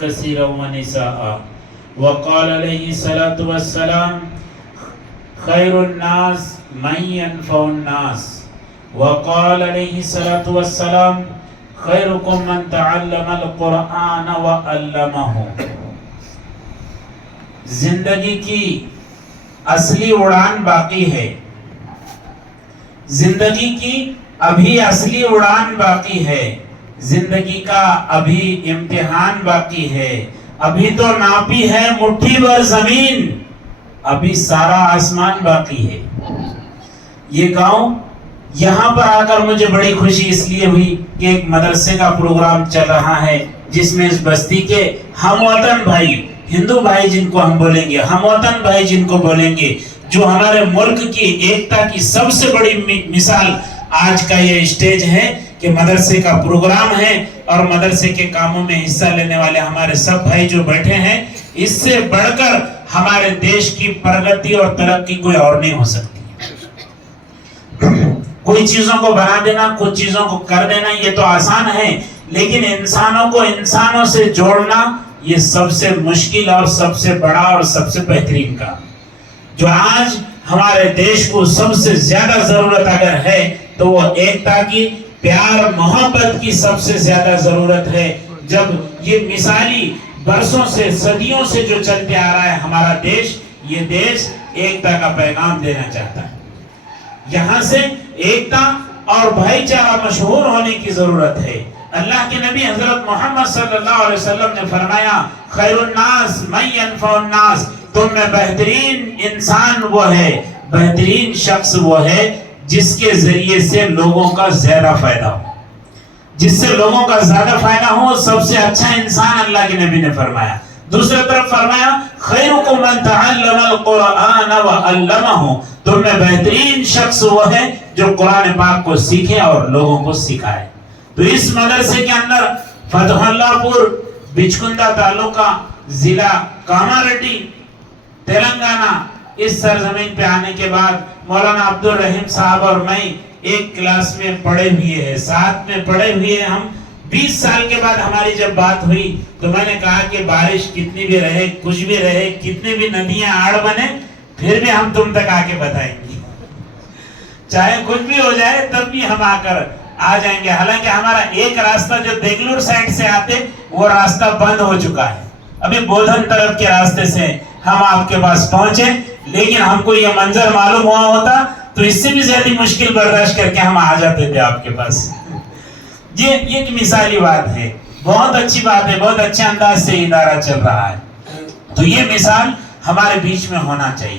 كثيرا ونساء. وقال عليه الصلاة والسلام خير الناس من ينفع الناس. وقال عليه الصلاة والسلام خيركم من تعلم القرآن وعلمه. زندگی کی اصلی اڑان باقی ہے. زندگی کی ابھی اصلی اڑان باقی ہے. زندگی کا ابھی امتحان باقی ہے. ابھی تو ناپی ہے مٹھی بھر زمین, ابھی سارا آسمان باقی ہے. یہ گاؤں یہاں پر آ کر مجھے بڑی خوشی اس لیے ہوئی کہ ایک مدرسے کا پروگرام چل رہا ہے جس میں اس بستی کے ہم وطن بھائی, ہندو بھائی جن کو ہم بولیں گے, ہم وطن بھائی جن کو بولیں گے, جو ہمارے ملک کی ایکتا کی سب سے بڑی مثال آج کا یہ اسٹیج ہے کہ مدرسے کا پروگرام ہے اور مدرسے کے کاموں میں حصہ لینے والے ہمارے سب بھائی جو بیٹھے ہیں, اس سے بڑھ کر ہمارے دیش کی پرگتی اور ترقی کوئی اور نہیں ہو سکتی. کوئی چیزوں کو بنا دینا, کچھ چیزوں کو کر دینا یہ تو آسان ہے, لیکن انسانوں کو انسانوں سے جوڑنا یہ سب سے مشکل اور سب سے بڑا اور سب سے بہترین کام. جو آج ہمارے دیش کو سب سے زیادہ ضرورت اگر ہے تو وہ ایکتا کی, پیار محبت کی سب سے زیادہ ضرورت ہے. جب یہ مثالی برسوں سے صدیوں سے جو چلتے آ رہا ہے ہمارا دیش, یہ دیش ایکتا کا پیغام دینا چاہتا ہے. یہاں سے ایکتا اور بھائی چارہ مشہور ہونے کی ضرورت ہے. اللہ کے نبی حضرت محمد صلی اللہ علیہ وسلم نے فرمایا خیر الناس من ينفع الناس. تم میں بہترین انسان وہ ہے, بہترین شخص وہ ہے جس کے ذریعے سے لوگوں کا زیادہ فائدہ ہو. جس سے لوگوں کا زیادہ فائدہ ہو سب سے اچھا انسان اللہ کے نبی نے فرمایا. دوسرے طرف فرمایا خیرکم من تعلم القرآن وعلمہ. تم میں بہترین شخص وہ ہے جو قرآن پاک کو سیکھے اور لوگوں کو سکھائے. تو اس مدرسے کے اندر فتح اللہ پور بچکندا تعلقہ ضلع کاماریڈی تلنگانہ, اس سرزمین پہ آنے کے بعد مولانا عبد الرحیم صاحب اور میں ایک کلاس میں پڑھے ہوئے ہیں, ساتھ میں پڑھے ہوئے ہیں. ہم 20 سال کے بعد ہماری جب بات ہوئی تو میں نے کہا کہ بارش کتنی بھی رہے, کچھ بھی رہے, کتنی بھی ندیاں آڑ بنے, پھر بھی ہم تم تک آ کے بتائیں گے. چاہے کچھ بھی ہو جائے تب بھی ہم آ جائیں گے. حالانکہ ہمارا ایک راستہ جو دیگلور سائڈ سے آتے وہ راستہ بند ہو چکا ہے. ابھی بودھن طرف کے راستے سے ہم آپ کے پاس پہنچے, لیکن ہم کو یہ منظر معلوم ہوا ہوتا تو اس سے بھی زیادہ مشکل برداشت کر کے ہم آ جاتے تھے آپ کے پاس. یہ ایک مثالی بات ہے, بہت اچھی بات ہے, بہت اچھے انداز سے ادارہ چل رہا ہے. تو یہ مثال ہمارے بیچ میں ہونا چاہیے.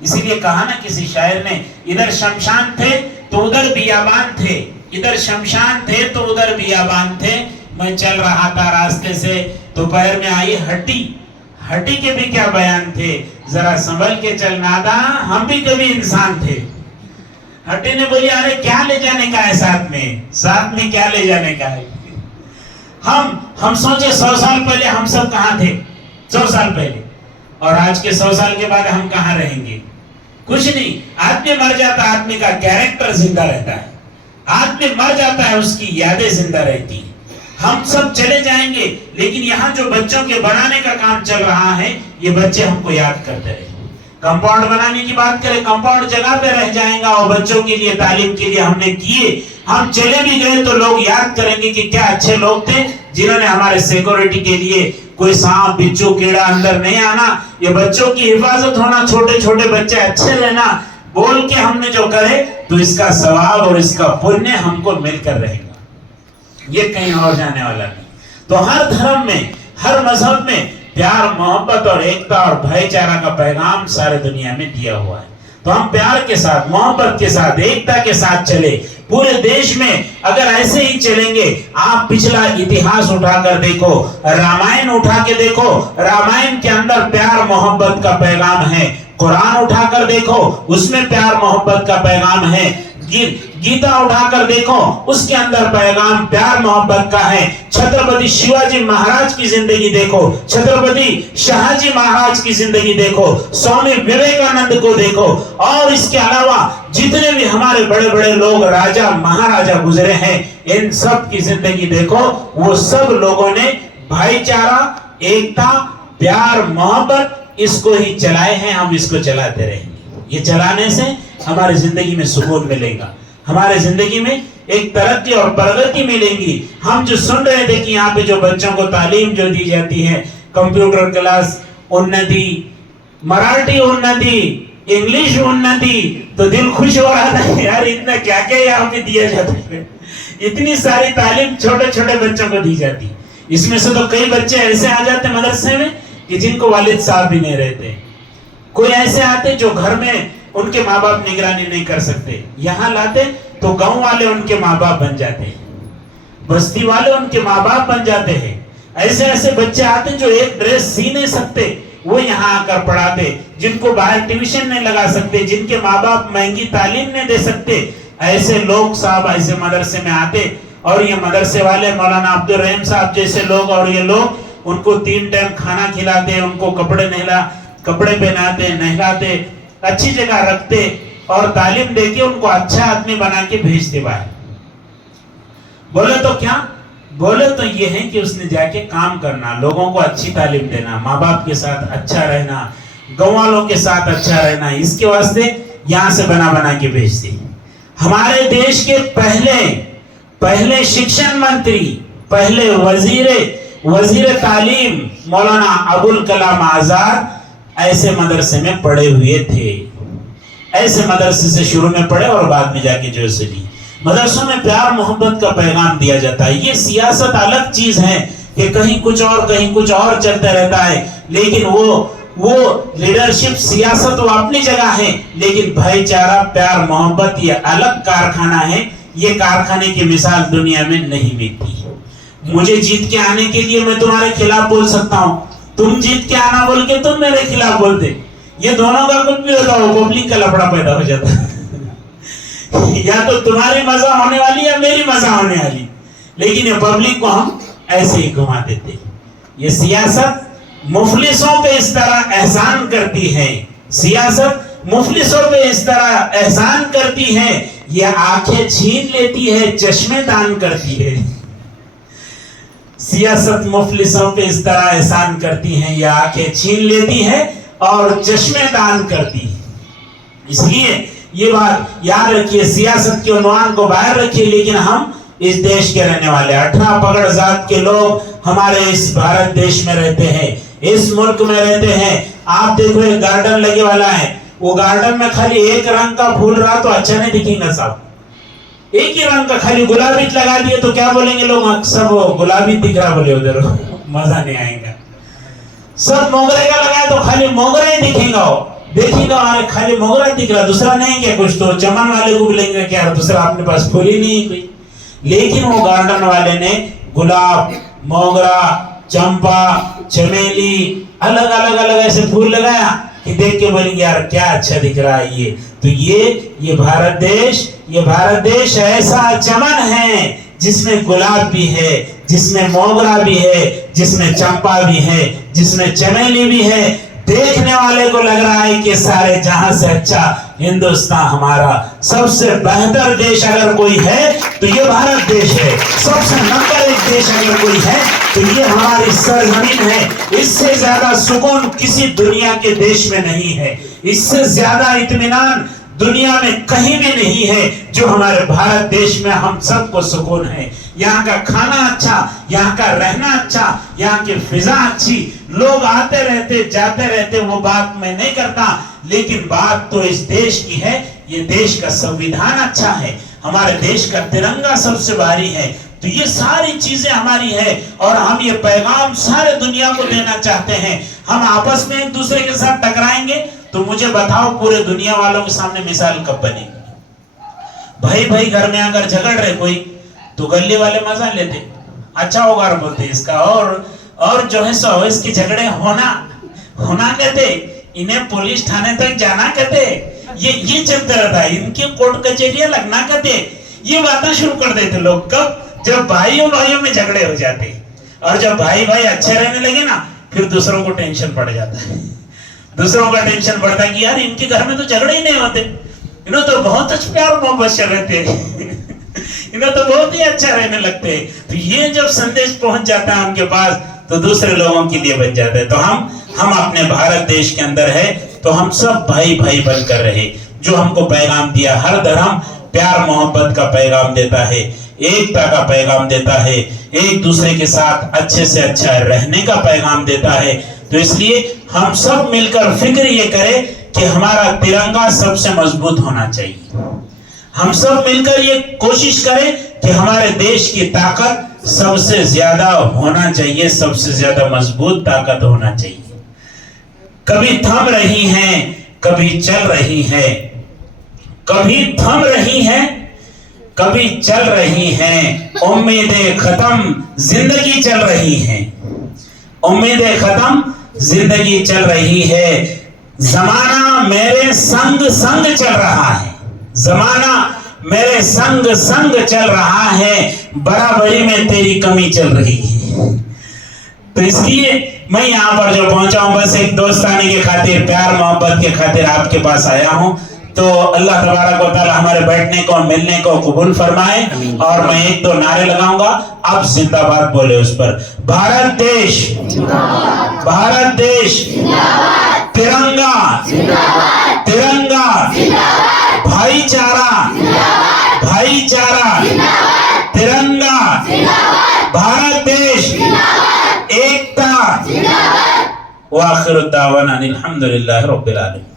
اسی لیے کہا نا کسی شاعر نے, ادھر شمشان تھے تو ادھر بیابان تھے, ادھر شمشان تھے تو ادھر بیابان تھے. میں چل رہا تھا راستے سے تو پیر میں آئی ہڈی, ہڈی کے بھی کیا بیان تھے, ذرا سنبھل کے چل نادا, ہم بھی کبھی انسان تھے. ہڈی نے بولی ارے کیا لے جانے کا ہے ساتھ میں, ساتھ میں کیا لے جانے کا ہے. ہم سوچے 100 سال پہلے ہم سب کہاں تھے, 100 سال پہلے, اور آج کے 100 سال کے بعد ہم کہاں رہیں گے. کچھ نہیں. آدمی مر جاتا, آدمی کا کیریکٹر زندہ رہتا ہے. آدمی مر جاتا ہے, اس کی یادیں زندہ رہتی ہیں. ہم سب چلے جائیں گے, لیکن یہاں جو بچوں کے بنانے کا کام چل رہا ہے یہ بچے ہم کو یاد کرتے رہیں. کمپاؤنڈ بنانے کی بات کریں, کمپاؤنڈ جگہ پہ رہ جائیں گا, اور بچوں کے لیے تعلیم کے لیے ہم نے کیے. ہم چلے بھی گئے تو لوگ یاد کریں گے کہ کیا اچھے لوگ تھے جنہوں نے ہمارے سیکورٹی کے لیے کوئی سانپ بچھو کیڑا اندر نہیں آنا, یہ بچوں کی حفاظت ہونا, چھوٹے چھوٹے بچے اچھے رہنا, بول کے ہم نے جو کرے تو اس کا ثواب اور اس کا پنیہ ہم کو مل کر رہے گا, یہ کہیں اور جانے والا نہیں. تو ہر دھرم میں, ہر مذہب میں پیار محبت اور ایکتا اور بھائی چارہ کا پیغام سارے دنیا میں دیا ہوا ہے. تو ہم پیار کے ساتھ, محبت کے ساتھ, ایکتا کے ساتھ چلے. پورے دیش میں اگر ایسے ہی چلیں گے, آپ پچھلا اتہاس اٹھا کر دیکھو, رامائن اٹھا کے دیکھو, رامائن کے اندر پیار محبت کا پیغام ہے. قرآن اٹھا کر دیکھو, اس میں پیار محبت کا پیغام ہے. گیتا اٹھا کر دیکھو, اس کے اندر پیغام پیار محبت کا ہے. چھترپتی شیواجی مہاراج کی زندگی دیکھو, چھترپتی شاہجی مہاراج کی زندگی دیکھو, سوامی وویکانند کو دیکھو, اور اس کے علاوہ جتنے بھی ہمارے بڑے بڑے لوگ راجا مہاراجا گزرے ہیں ان سب کی زندگی دیکھو. وہ سب لوگوں نے بھائی چارہ، ایکتا، پیار، محبت، اس کو ہی چلائے ہیں، ہم اس کو چلاتے رہیں گے۔ یہ چلانے سے ہماری زندگی میں سکون ملے گا، ہمارے زندگی میں ایک ترقی اور پرگتی ملے گی۔ ہم جو سن رہے تھے کہ یہاں پہ جو بچوں کو تعلیم جو دی جاتی ہے، کمپیوٹر کلاس انتی، مراٹھی انتی، انگلش انتی، تو دل خوش ہو رہا تھا یار اتنا کیا کیا یہاں پہ دیا جاتا ہے، اتنی ساری تعلیم چھوٹے چھوٹے بچوں کو دی جاتی۔ اس میں سے تو کئی بچے ایسے آ جاتے مدرسے میں کہ جن کو والد صاحب بھی نہیں رہتے، کوئی ایسے آتے جو گھر میں ان کے ماں باپ نگرانی نہیں کر سکتے، یہاں لاتے تو گاؤں والے ان کے ماں باپ بن جاتے ہیں، بستی والے ان کے ماں باپ بن جاتے ہیں۔ ایسے ایسے بچے آتے جو ایک ڈریس سی نہیں سکتے، وہ یہاں آ کر پڑھاتے، جن کو باہر ٹیوشن نہیں لگا سکتے، جن کے ماں باپ مہنگی تعلیم نہیں دے سکتے، ایسے لوگ صاحب ایسے مدرسے میں آتے، اور یہ مدرسے والے مولانا عبد الرحیم صاحب جیسے لوگ اور یہ لوگ ان کو 3 ٹائم کھانا کھلاتے، ان کو کپڑے پہناتے، نہلاتے، اچھی جگہ رکھتے اور تعلیم دے کے ان کو اچھا آدمی بنا کے بھیجتے باہر۔ بولے تو کیا؟ بولے تو یہ ہے کہ اس نے جا کے کام کرنا، لوگوں کو اچھی تعلیم دینا، ماں باپ کے ساتھ اچھا رہنا، گاؤں والوں کے ساتھ اچھا رہنا، اس کے واسطے یہاں سے بنا کے بھیجتے۔ ہمارے دیش کے پہلے شکشن منتری، پہلے وزیر تعلیم مولانا ابوالکلام آزاد ایسے مدرسے میں پڑھے ہوئے تھے، ایسے مدرسے سے شروع میں پڑھے اور بعد میں جا کے جو سلی۔ مدرسوں میں پیار محبت کا پیغام دیا جاتا ہے۔ یہ سیاست الگ چیز ہے کہ کہیں کچھ اور چلتا رہتا ہے، لیکن وہ لیڈرشپ سیاست وہ اپنی جگہ ہے، لیکن بھائی چارہ پیار محبت یہ الگ کارخانہ ہے۔ یہ کارخانے کی مثال دنیا میں نہیں ملتی۔ مجھے جیت کے آنے کے لیے میں تمہارے خلاف بول سکتا ہوں، تم جیت کے آنا بول کے تم میرے خلاف بولتے، یہ دونوں کا کچھ بھی ہوتا ہو، پبلک کا لفڑا پیدا ہو جاتا ہے یا تو تمہاری مزہ ہونے والی یا میری مزہ ہونے والی، لیکن یہ پبلک کو ہم ایسے ہی گھما دیتے۔ یہ سیاست مفلسوں پہ اس طرح احسان کرتی ہے، سیاست مفلسوں پہ اس طرح احسان کرتی ہے، یہ آنکھیں چھین لیتی ہے، چشمے دان کرتی ہے۔ سیاست مفلسوں پہ اس طرح احسان کرتی ہے، یہ آنکھیں چھین لیتی ہے اور چشمے دان کرتی ہے۔ اس لیے یہ بات یاد رکھیے، سیاست کے عنوان کو باہر رکھیے، لیکن ہم اس دیش کے رہنے والے 18 پگڑ ذات کے لوگ ہمارے اس بھارت دیش میں رہتے ہیں، اس ملک میں رہتے ہیں۔ آپ دیکھو ایک گارڈن لگے والا ہے، وہ گارڈن میں خالی ایک رنگ کا پھول رہا تو اچھا نہیں دکھیں گا صاحب، ایک ہی رنگ کا خالی گلابی لگا دیے تو کیا بولیں گے لوگ؟ سب گلابی دکھ رہا بولے ادھر، مزہ نہیں آئے گا۔ سب موگرے کا لگا تو خالی موگرا ہی دکھیں گا، دیکھیں گا خالی موگرا دکھ رہا، دوسرا نہیں کیا کچھ، تو چمن والے کو بولیں گے کیا دوسرا اپنے پاس پھول ہی نہیں کوئی۔ لیکن وہ گارڈن والے نے گلاب، موگرا، چمپا، چمیلی، الگ ایسے پھول لگایا کہ دیکھ کے بولیں گے یار کیا اچھا دکھ رہا ہے یہ۔ تو یہ بھارت دیش ایسا چمن ہے جس میں گلاب بھی ہے، جس میں موگرا بھی ہے، جس میں چمپا بھی ہے، جس میں چمیلی بھی ہے۔ دیکھنے والے کو لگ رہا ہے کہ سارے جہاں سے اچھا ہندوستان ہمارا، سب سے بہتر دیش اگر کوئی ہے تو یہ بھارت دیش ہے، سب سے نمبر 1 دیش اگر کوئی ہے تو یہ ہماری سرزمین ہے۔ اس سے زیادہ سکون کسی دنیا کے دیش میں نہیں ہے، اس سے زیادہ اطمینان دنیا میں کہیں بھی نہیں ہے جو ہمارے بھارت دیش میں ہم سب کو سکون ہے۔ یہاں کا کھانا اچھا، یہاں کا رہنا اچھا، یہاں کی فضا اچھی، لوگ آتے رہتے جاتے رہتے، وہ بات میں نہیں کرتا، لیکن بات تو اس دیش کی ہے۔ یہ دیش کا سنویدھان اچھا ہے، ہمارے دیش کا ترنگا سب سے بھاری ہے، تو یہ ساری چیزیں ہماری ہے اور ہم یہ پیغام سارے دنیا کو دینا چاہتے ہیں۔ ہم آپس میں ایک دوسرے کے ساتھ ٹکرائیں گے تو مجھے بتاؤ پورے دنیا والوں کے سامنے مثال کب بنے گی؟ بھائی گھر میں اگر جھگڑ رہے کوئی تو گلی والے مزہ لیتے، اچھا ہوگا بولتے اس کا، اور جو ہے سو اس کے جھگڑے ہونا کہتے، انہیں پولیس تھانے تک جانا کہتے، یہ چلتا رہتا ہے، ان کی کورٹ کچہریاں لگنا کہتے۔ یہ باتیں شروع کر دیتے لوگ کب؟ جب بھائیوں میں جھگڑے ہو جاتے، اور جب بھائی اچھے رہنے لگے نا پھر دوسروں کو ٹینشن پڑ جاتا ہے، دوسروں کا ٹینشن پڑتا ہے کہ یار ان کے گھر میں تو جھگڑے ہی نہیں ہوتے، انہوں تو بہت اچھا پیار محبت سے رہتے ہیں، انہوں تو بہت ہی اچھا رہنے لگتے ہیں۔ تو یہ جب سندیش پہنچ جاتا ہے ان کے پاس تو دوسرے لوگوں کے لیے بچ جاتا ہے. تو ہم اپنے بھارت دیش کے اندر ہے تو ہم سب بھائی بھائی بن کر رہے. جو ہم کو پیغام دیا, ہر دھرم پیار محبت کا پیغام دیتا ہے, ایکتا کا پیغام دیتا ہے, ایک دوسرے کے ساتھ اچھے سے اچھا رہنے کا پیغام دیتا ہے. تو اس لیے ہم سب مل کر فکر یہ کریں کہ ہمارا ترنگا سب سے مضبوط ہونا چاہیے. ہم سب مل کر یہ کوشش کریں کہ ہمارے دیش کی طاقت سب سے زیادہ ہونا چاہیے, سب سے زیادہ مضبوط طاقت ہونا چاہیے. کبھی تھم رہی ہیں, کبھی چل رہی ہے, کبھی تھم رہی ہیں, کبھی چل رہی ہیں, امیدیں ختم زندگی چل رہی ہیں, امیدیں ختم زندگی چل رہی ہے. زمانہ میرے سنگ سنگ چل رہا ہے, زمانہ میرے سنگ سنگ چل رہا ہے, برابری میں تیری کمی چل رہی ہے. تو اس لیے میں یہاں پر جو پہنچا ہوں بس ایک دوستانی کے خاطر, پیار محبت کے خاطر آپ کے پاس آیا ہوں. تو اللہ تبارک و تعالی ہمارے بیٹھنے کو ملنے کو قبول فرمائے. اور میں ایک دو نعرے لگاؤں گا, آپ زندہ باد بولے اس پر. بھارت دیش, بھارت دیش, ترنگا, ترنگا, بھائی چارہ, بھائی چارہ, ترنگا, بھارت دیش, ایکتا. وآخر الدعوانا الحمدللہ رب العالمین.